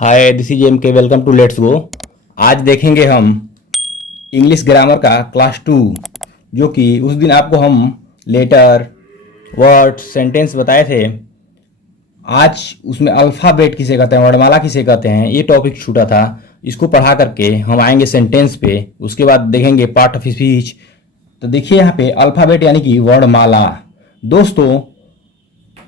Hi, this is M K. Welcome to let's go. आज देखेंगे हम इंग्लिश ग्रामर का क्लास 2, जो कि उस दिन आपको हम लेटर, वर्ड, सेंटेंस बताए थे। आज उसमें अल्फ़ाबेट किसे कहते हैं, वर्णमाला किसे कहते हैं, ये टॉपिक छूटा था। इसको पढ़ा करके हम आएंगे सेंटेंस पे। उसके बाद देखेंगे पार्ट ऑफ स्पीच। तो देखिए यहाँ पे अल्फ़ाबेट यानी कि वर्णमाला। दोस्तों,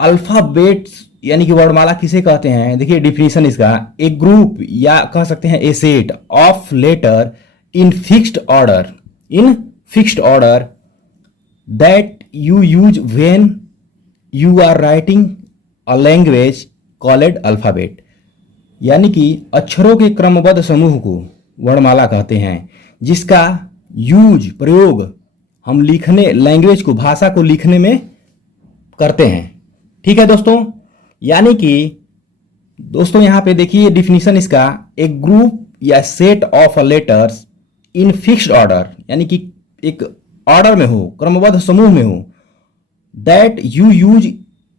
अल्फ़ाबेट्स यानी कि वर्णमाला किसे कहते हैं, देखिए डिफिनीशन इसका। ए ग्रुप या कह सकते हैं a set of letter in fixed order that you use when you are writing a language called alphabet. यानी कि अक्षरों के क्रमबद्ध समूह को वर्णमाला कहते हैं, जिसका यूज प्रयोग हम लिखने, लैंग्वेज को, भाषा को लिखने में करते हैं। ठीक है दोस्तों। यानी कि दोस्तों यहाँ पे देखिए डिफिनीशन इसका। एक ग्रुप या set of letters in fixed order, यानी कि एक ऑर्डर में हो, क्रमबद्ध समूह में हो। दैट यू यूज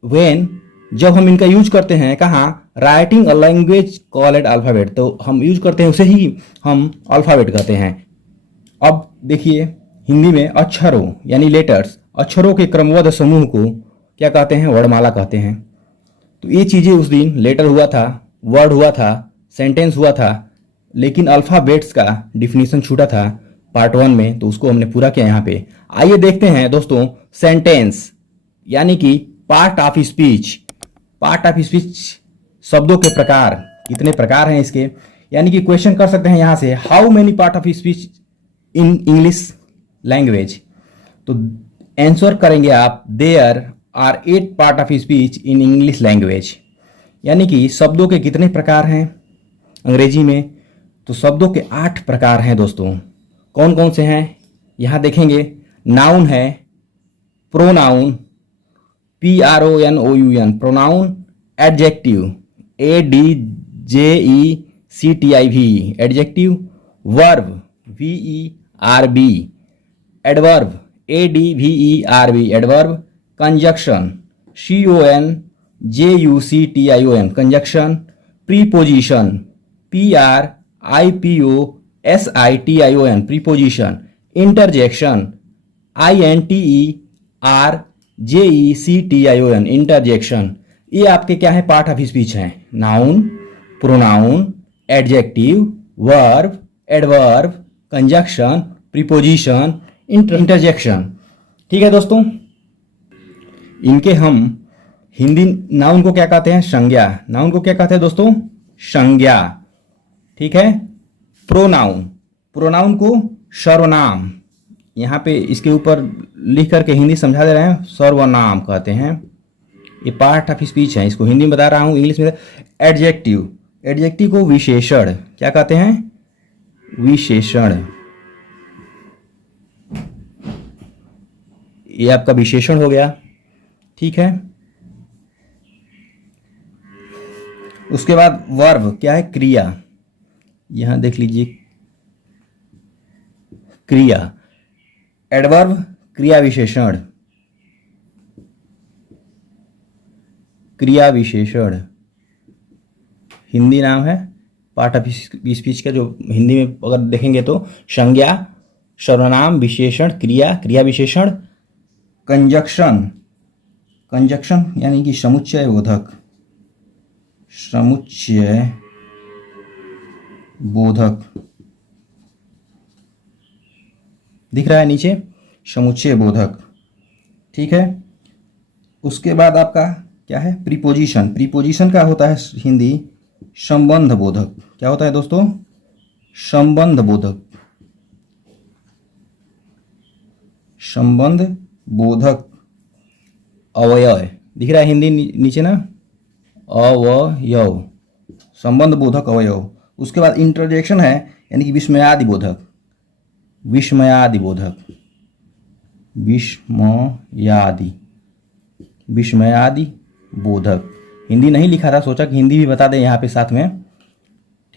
व्हेन, जब हम इनका यूज करते हैं कहाँ, writing a language called alphabet, तो हम यूज करते हैं उसे ही हम अल्फ़ाबेट कहते हैं। अब देखिए हिंदी में अक्षरों यानी लेटर्स, अक्षरों के क्रमबद्ध समूह को क्या कहते हैं, वर्णमाला कहते हैं। तो ये चीज़ें उस दिन लेटर हुआ था, वर्ड हुआ था, सेंटेंस हुआ था, लेकिन अल्फ़ाबेट्स का डिफिनीशन छूटा था पार्ट 1 में, तो उसको हमने पूरा किया यहाँ पे। आइए देखते हैं दोस्तों सेंटेंस यानी कि part of speech. Part of speech शब्दों के प्रकार, कितने प्रकार हैं इसके। यानी कि क्वेश्चन कर सकते हैं यहाँ से, how many part of speech in English language. तो आंसर करेंगे आप, there are 8 part of speech in English language. यानी कि शब्दों के कितने प्रकार हैं अंग्रेजी में, तो शब्दों के 8 प्रकार हैं दोस्तों। कौन कौन से हैं यहाँ देखेंगे। नाउन है, pronoun, PRONOUN pronoun, adjective, ADJECTIV adjective, verb, VERB adverb, ADVERB adverb, conjunction, CONJUCTION conjunction, preposition, PRIPOSITION preposition, interjection, INTERJECTION interjection. ये आपके क्या है, पार्ट ऑफ स्पीच हैं। Noun, pronoun, adjective, verb, adverb, conjunction, preposition, interjection. ठीक है दोस्तों। इनके हम हिंदी नाउन को क्या कहते हैं, संज्ञा। नाउन को क्या कहते हैं दोस्तों, संज्ञा। ठीक है। प्रोनाउन, प्रोनाउन को सर्वनाम, यहाँ पे इसके ऊपर लिख करके हिंदी समझा दे रहे हैं, सर्वनाम कहते हैं। ये पार्ट ऑफ स्पीच है, इसको हिंदी में बता रहा हूँ, इंग्लिश में। एडजेक्टिव, एडजेक्टिव को विशेषण क्या कहते हैं, विशेषण। ये आपका विशेषण हो गया। ठीक है। उसके बाद वर्ब क्या है, क्रिया। यहां देख लीजिए, क्रिया। एडवर्ब क्रिया विशेषण, क्रिया विशेषण हिंदी नाम है पार्ट ऑफ स्पीच का, जो हिंदी में अगर देखेंगे तो संज्ञा, सर्वनाम, विशेषण, क्रिया, क्रिया विशेषण। कंजक्शन, कंजक्शन यानी कि समुच्चय बोधक, समुच्चय बोधक दिख रहा है नीचे, समुच्चय बोधक। ठीक है। उसके बाद आपका क्या है, प्रीपोजिशन। प्रीपोजिशन का होता है हिंदी संबंध बोधक। क्या होता है दोस्तों, संबंध बोधक, संबंध बोधक अवयव दिख रहा है हिंदी नीचे ना, अवयव, संबंध बोधक अवयव। उसके बाद इंटरजेक्शन है, यानी कि विस्मयादि बोधक, विस्मयादि बोधक, विस्मयादि, विस्मयादि बोधक। हिंदी नहीं लिखा था, सोचा कि हिंदी भी बता दें यहाँ पे साथ में।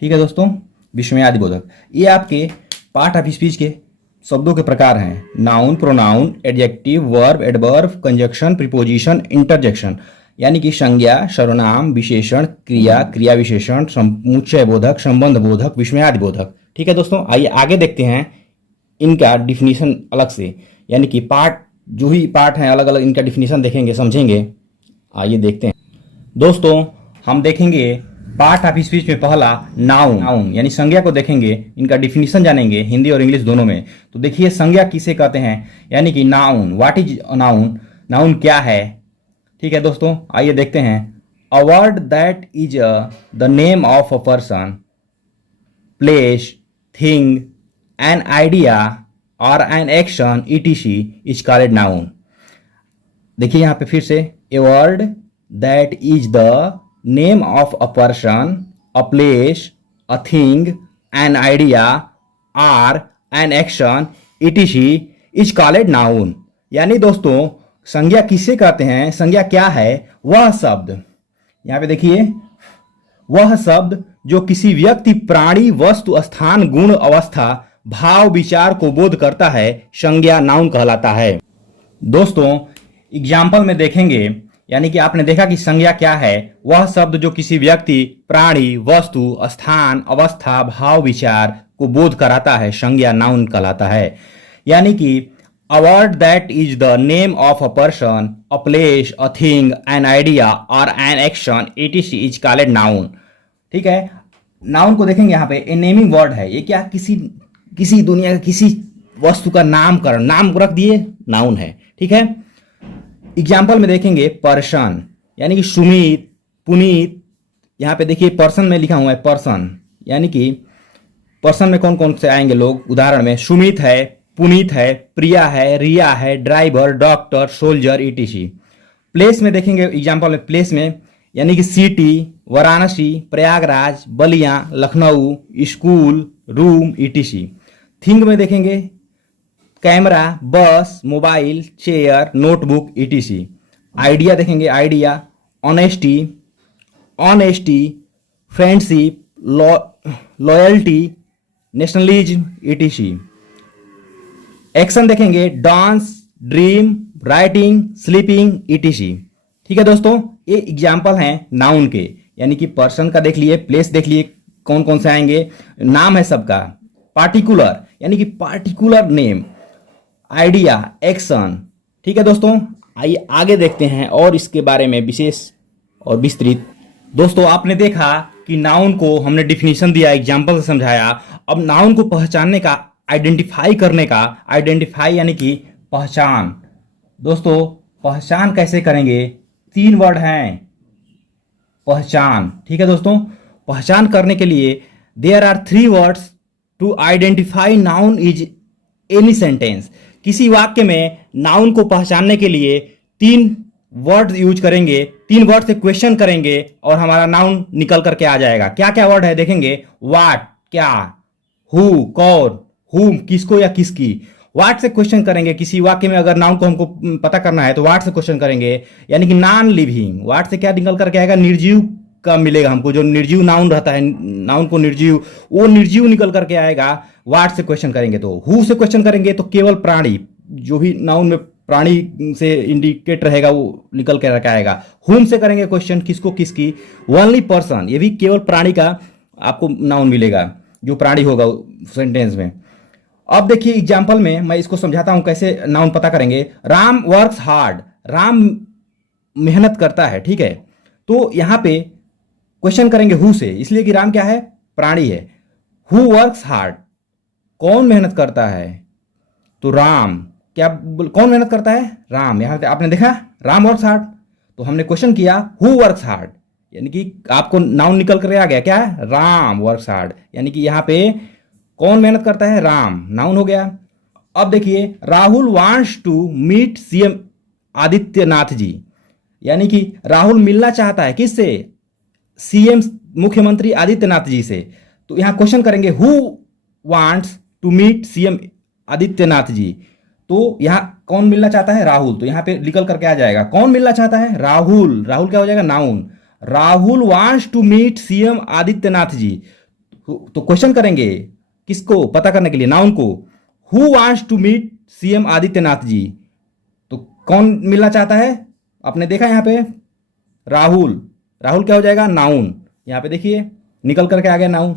ठीक है दोस्तों, विस्मयादि बोधक। ये आपके पार्ट ऑफ स्पीच के शब्दों के प्रकार हैं। Noun, pronoun, adjective, verb, adverb, conjunction, preposition, interjection. यानी कि संज्ञा, सर्वनाम, विशेषण, क्रिया, क्रिया विशेषण, समुच्चय बोधक, संबंध बोधक, विस्मयादि बोधक। ठीक है दोस्तों, आइए आगे देखते हैं इनका डिफिनीशन अलग से, यानी कि पार्ट, जो ही पार्ट हैं अलग अलग इनका डिफिनीशन देखेंगे, समझेंगे। आइए देखते हैं दोस्तों, हम देखेंगे पार्ट ऑफ स्पीच में पहला नाउन, नाउन यानी संज्ञा को देखेंगे, इनका डिफिनीशन जानेंगे हिंदी और इंग्लिश दोनों में। तो देखिए संज्ञा किसे कहते हैं, यानी कि noun, what is noun, noun क्या है। ठीक है दोस्तों, आइए देखते हैं। A word that is the name of a person, place, thing, an idea और an action etc is called noun. देखिए यहां पे फिर से, a word that is the name of a person, a place, a thing, an idea और an action etc is called noun. यानी दोस्तों संज्ञा किसे कहते हैं, संज्ञा क्या है, वह शब्द, यहां पे देखिए, वह शब्द जो किसी व्यक्ति, प्राणी, वस्तु, स्थान, गुण, अवस्था, भाव, विचार को बोध करता है, संज्ञा नाउन कहलाता है। दोस्तों एग्जाम्पल में देखेंगे, यानी कि आपने देखा कि संज्ञा क्या है, वह शब्द जो किसी व्यक्ति, प्राणी, वस्तु, स्थान, अवस्था, भाव, विचार को बोध कराता है, संज्ञा नाउन कहलाता है। यानी कि a word that is the name of a person, a place, a thing, an idea और an action etc is called noun. ठीक है, नाउन को देखेंगे यहाँ पे, ए नेमिंग वर्ड है, ये क्या, किसी दुनिया का किसी वस्तु का नामकरण, नाम रख दिए, नाउन है। ठीक है, एग्जाम्पल में देखेंगे पर्सन, यानी कि सुमित, पुनीत, यहाँ पे देखिए पर्सन में लिखा हुआ है पर्सन, यानी कि पर्सन में कौन कौन से आएंगे लोग, उदाहरण में सुमित है, पुनीत है, प्रिया है, रिया है, driver, doctor, soldier etc। Place में देखेंगे, एग्जाम्पल में प्लेस में, यानी कि city, Varanasi, Prayagraj, Ballia, Lucknow, school, room etc। Thing में देखेंगे camera, bus, mobile, chair, notebook etc। Idea देखेंगे, idea, honesty, honesty, friendship, loyalty, nationalism etc। Action देखेंगे, dance, dream, writing, sleeping etc। ठीक है दोस्तों, ये एग्जाम्पल हैं नाउन के, यानी कि पर्सन का देख लिए, प्लेस देख लिए, कौन कौन से आएंगे, नाम है सबका, पार्टिकुलर यानी कि पार्टिकुलर नेम, आइडिया, एक्शन। ठीक है दोस्तों, आइए आगे देखते हैं और इसके बारे में विशेष और विस्तृत। दोस्तों आपने देखा कि नाउन को हमने डिफिनीशन दिया, एग्जाम्पल से समझाया। अब नाउन को पहचानने का, आइडेंटिफाई करने का, आइडेंटिफाई यानी कि पहचान। दोस्तों पहचान कैसे करेंगे, 3 वर्ड हैं पहचान। ठीक है दोस्तों, पहचान करने के लिए there are 3 words to identify noun is any sentence. किसी वाक्य में नाउन को पहचानने के लिए 3 वर्ड यूज करेंगे, 3 वर्ड से क्वेश्चन करेंगे और हमारा नाउन निकल करके आ जाएगा। क्या क्या वर्ड है देखेंगे, व्हाट क्या, हु कौन, हुम किसको या किसकी। व्हाट से क्वेश्चन करेंगे, किसी वाक्य में अगर नाउन को हमको पता करना है तो व्हाट से क्वेश्चन करेंगे, यानी कि नॉन लिविंग। व्हाट से क्या निकल करके आएगा, निर्जीव का मिलेगा हमको, जो निर्जीव नाउन रहता है, नाउन को निर्जीव, वो निर्जीव निकल करके आएगा व्हाट से क्वेश्चन करेंगे। तो हु से क्वेश्चन करेंगे तो केवल प्राणी, जो भी नाउन में प्राणी से इंडिकेट रहेगा वो निकल के रखा आएगा। हुम से करेंगे क्वेश्चन, किसको किसकी, ओनली पर्सन, ये भी केवल प्राणी का आपको नाउन मिलेगा, जो प्राणी होगा सेंटेंस में। अब देखिए एग्जाम्पल में मैं इसको समझाता हूं कैसे नाउन पता करेंगे। राम वर्क्स हार्ड, राम मेहनत करता है। ठीक है, तो यहां पे क्वेश्चन करेंगे हु से, इसलिए कि राम क्या है, प्राणी है। हु वर्क्स हार्ड, कौन मेहनत करता है, तो राम, क्या कौन मेहनत करता है, राम। यहां पे आपने देखा राम वर्क्स हार्ड, तो हमने क्वेश्चन किया हु वर्क्स हार्ड, यानी कि आपको नाउन निकल कर आ गया, क्या है, राम वर्क्स हार्ड, यानी कि यहां पे कौन मेहनत करता है, राम, नाउन हो गया। अब देखिए Rahul wants to meet CM Adityanath ji, यानी कि राहुल मिलना चाहता है किससे, सीएम मुख्यमंत्री आदित्यनाथ जी से। तो यहां क्वेश्चन करेंगे who wants to meet CM Adityanath ji, तो यहां कौन मिलना चाहता है, राहुल, तो यहां पे निकल करके आ जाएगा कौन मिलना चाहता है, राहुल। राहुल क्या हो जाएगा, noun. Rahul wants to meet CM Adityanath ji, तो क्वेश्चन करेंगे किसको पता करने के लिए, नाउन को, who wants to meet CM Adityanath ji, तो कौन मिलना चाहता है, आपने देखा यहां पे राहुल, राहुल क्या हो जाएगा? नाउन। यहाँ पे देखिए निकल करके आ गया नाउन।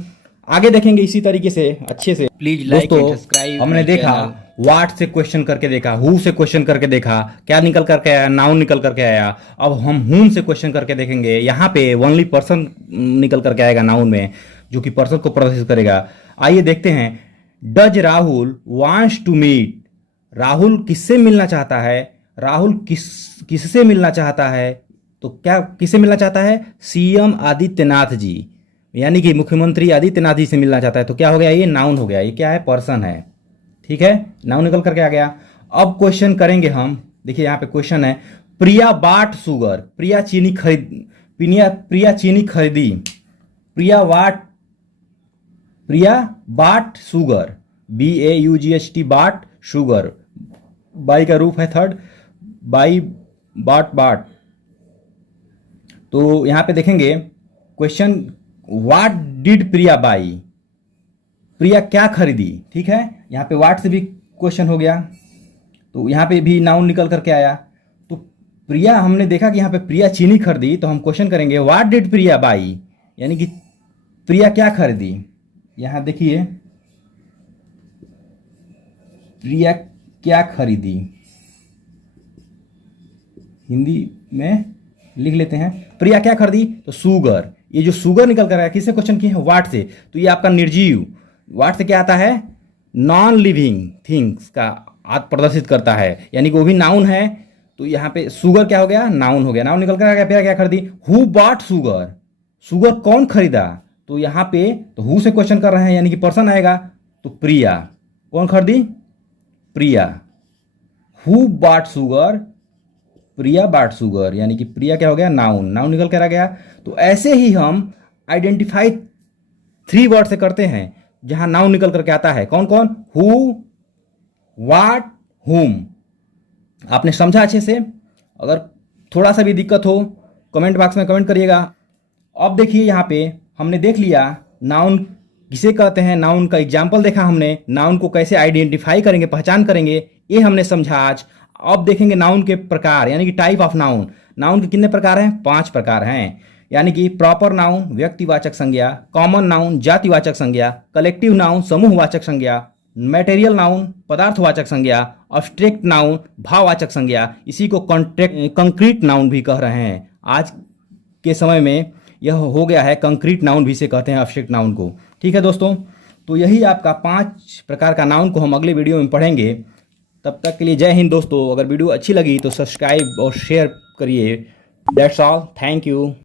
आगे देखेंगे इसी तरीके से अच्छे से। प्लीज लाइक एंड दोस्तों सब्सक्राइब हमने माय देखा चैनल। व्हाट से क्वेश्चन करके देखा, हु से क्वेश्चन करके देखा, क्या निकल करके आया? नाउन निकल करके आया। अब हम हुम से क्वेश्चन करके देखेंगे। यहाँ पे ओनली पर्सन निकल करके आएगा नाउन में, जो कि पर्सन को प्रदर्शित करेगा। आइए देखते हैं। Does Rahul wants to meet, Rahul किससे मिलना चाहता है? राहुल किससे मिलना चाहता है? तो क्या किससे मिलना चाहता है? सीएम आदित्यनाथ जी, यानी कि मुख्यमंत्री आदित्यनाथ जी से मिलना चाहता है। तो क्या हो गया? ये नाउन हो गया। ये क्या है? पर्सन है। ठीक है, नाउन निकल करके आ गया। अब क्वेश्चन करेंगे हम। देखिए यहाँ पे क्वेश्चन है, प्रिया बाट शुगर, प्रिया चीनी खरीदी। प्रिया बाट शुगर, BAUGHT, बाट शुगर, बाई का रूप है थर्ड, बाई बाट। तो यहां पे देखेंगे question, what did Priya buy, Priya क्या खरीदी। ठीक है, यहाँ पे व्हाट से भी क्वेश्चन हो गया, तो यहाँ पे भी नाउन निकल करके आया। तो प्रिया, हमने देखा कि यहाँ पे प्रिया चीनी खरीदी, तो हम क्वेश्चन करेंगे व्हाट डिड प्रिया बाई, यानी कि प्रिया क्या खरीदी। यहाँ देखिए प्रिया क्या खरीदी, हिंदी में लिख लेते हैं। प्रिया क्या खरीदी? तो शुगर। ये जो शुगर निकल कर आया किससे क्वेश्चन किए हैं? व्हाट से। तो ये आपका निर्जीव, व्हाट से क्या आता है? नॉन लिविंग थिंग्स का प्रदर्शित करता है, यानी कि वो भी नाउन है। तो यहाँ पे शुगर क्या हो गया? नाउन हो गया। नाउन निकल कर आ गया। प्रिया क्या खरीदी? हु बॉट शुगर, शुगर कौन खरीदा? तो यहाँ पे तो हु से क्वेश्चन कर रहे हैं, यानी कि पर्सन आएगा। तो प्रिया कौन खरीदी? प्रिया। हु बॉट शुगर, प्रिया बाट शुगर, यानी कि प्रिया क्या हो गया? नाउन। नाउन निकल कर आ गया। तो ऐसे ही हम आइडेंटिफाई 3 वर्ड से करते हैं, जहां नाउन निकल करके आता है। कौन कौन? हु, व्हाट, हुम। आपने समझा अच्छे से? अगर थोड़ा सा भी दिक्कत हो कमेंट बॉक्स में कमेंट करिएगा। अब देखिए यहाँ पे हमने देख लिया नाउन किसे कहते हैं, नाउन का एग्जाम्पल देखा हमने, नाउन को कैसे आइडेंटिफाई करेंगे, पहचान करेंगे, ये हमने समझा आज। अब देखेंगे नाउन के प्रकार, यानी कि टाइप ऑफ नाउन। नाउन के कितने प्रकार हैं? 5 प्रकार हैं, यानी कि प्रॉपर नाउन व्यक्तिवाचक संज्ञा, कॉमन नाउन जातिवाचक संज्ञा, कलेक्टिव नाउन समूहवाचक संज्ञा, मैटेरियल नाउन पदार्थवाचक संज्ञा, अब्स्ट्रैक्ट नाउन भाववाचक संज्ञा, इसी को कंक्रीट नाउन भी कह रहे हैं। आज के समय में यह हो गया है, कंक्रीट नाउन भी से कहते हैं अब्स्ट्रैक्ट नाउन को। ठीक है दोस्तों, तो यही आपका 5 प्रकार का नाउन को हम अगले वीडियो में पढ़ेंगे। तब तक के लिए जय हिंद दोस्तों। अगर वीडियो अच्छी लगी तो सब्सक्राइब और शेयर करिए। That's all, thank you.